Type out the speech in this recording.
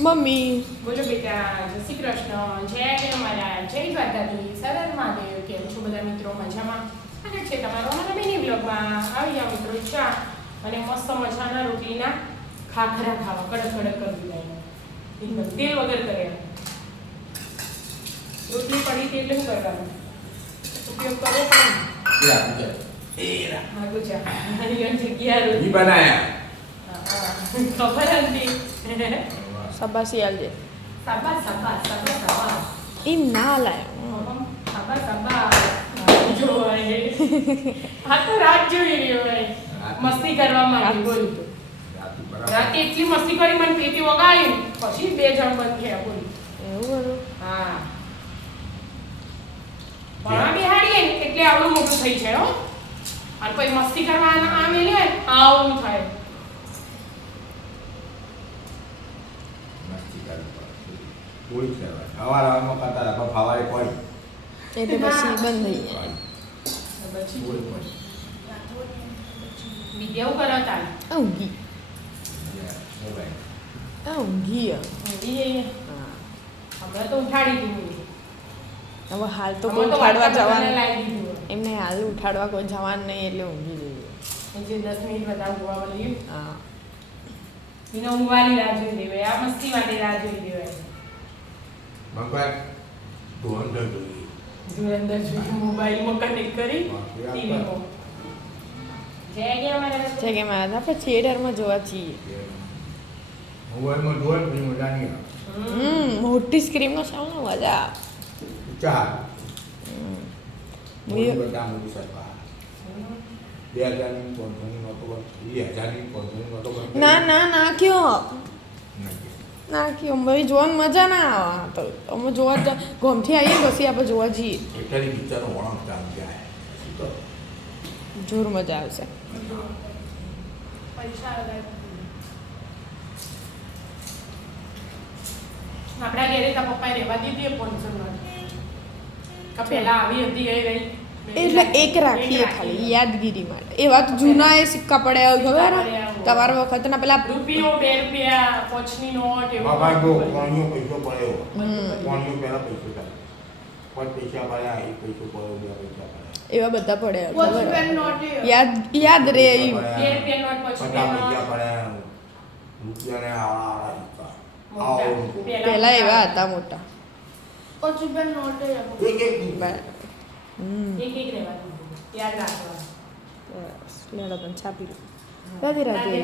Mummy બોલો બેટા, જય શ્રી કૃષ્ણ, જય અમારા જય દ્વારકાધીશ, સરળ મહાદેવ. કેમ છો બધા મિત્રો? મજામાં? અને છે તમારો અમારા મિની બ્લોગમાં આવી જાઓ મિત્રો. ચા અને મસ્ત મજાના રોટલીના ખાખરા ખાવા, કડક કડક કરી દીધા એકદમ તેલ વગર કર્યા. રોટલી પડી હતી એટલે શું કરવાનું? ઉપયોગ કરવો પડે. હા ગુજા જગ્યા રોટલી બનાયા ખબર હતી. સબાસી આલજે સાબા સાબા સાબા સાબા એમ ના લાય સાબા સાબા જો આ તો રાત જોઈ રહ્યો હોય મસ્તી કરવા માંડી. બોલ રાતે એટલી મસ્તી કરી મને પેટી વગાડી પછી 2 જણ બંધ થયા. બોલ એવું હતું હા ભણા બિહાડીએ ને એટલે આવડું મોટું થઈ જાય હો. અને કોઈ મસ્તી કરવા આમ એલે આવું થાય. એટલે પછી બંધ થઈ જાય. વિદ્યાઓ કરતા ઊંઘી ઊંઘી હમણાં તો ઉઠાડી દીધું. હવે હાલ તો તો કોઈ ઉઠાડવા જવાનું લાવી દીધું. એમને હાલ ઉઠાડવા કોઈ જવાનું નહીં એટલે ઊંઘી જઈએ. જે 10 મિનિટ વધારે ઊંઘવા મળ્યું હા એને ઊંઘવાની રાહ જોઈ દેવાય. આ મસ્તી માટે રાહ જોઈ દેવાય. અંદર જોઈ મોબાઈલમાં કનેક્ટ કરી ટીવીમાં જય ગયા મારા છે કે મારા આપણે થિયેટરમાં જોવા છીએ. મોટી સ્ક્રીનનો સાઉન્ડ મજા ના ના નાખ્યો નાખ્યો ભાઈ જોવાની મજા ના આવે. તો અમે જોવા ગોમથી આવીએ પછી આપણે જોવા જઈએ જોર મજા આવશે. પૈસા લગાય આપણા ઘરે તો પપ્પાએ રહેવા દીધી પોન્સનમાં પેલા આવી હતી એ રહી એટલે એક રાખીએ ખાલી યાદગીરી માટે. એવા તો જૂના એ સિક્કા પડ્યા હોય ખબર તમારા વખતના પેલા રૂપિયો 2 રૂપિયા પોચની નોટ એવું એવા બધા પડ્યા ખબર યાદ યાદ રે ઈ 2 રૂપિયા નોટ પોચની પેલા એવા હતા મોટા. એક એક રહેવાનું યાદ રાખવાનું. બસ લેડો પણ છાપી લો. રાધે રાધે.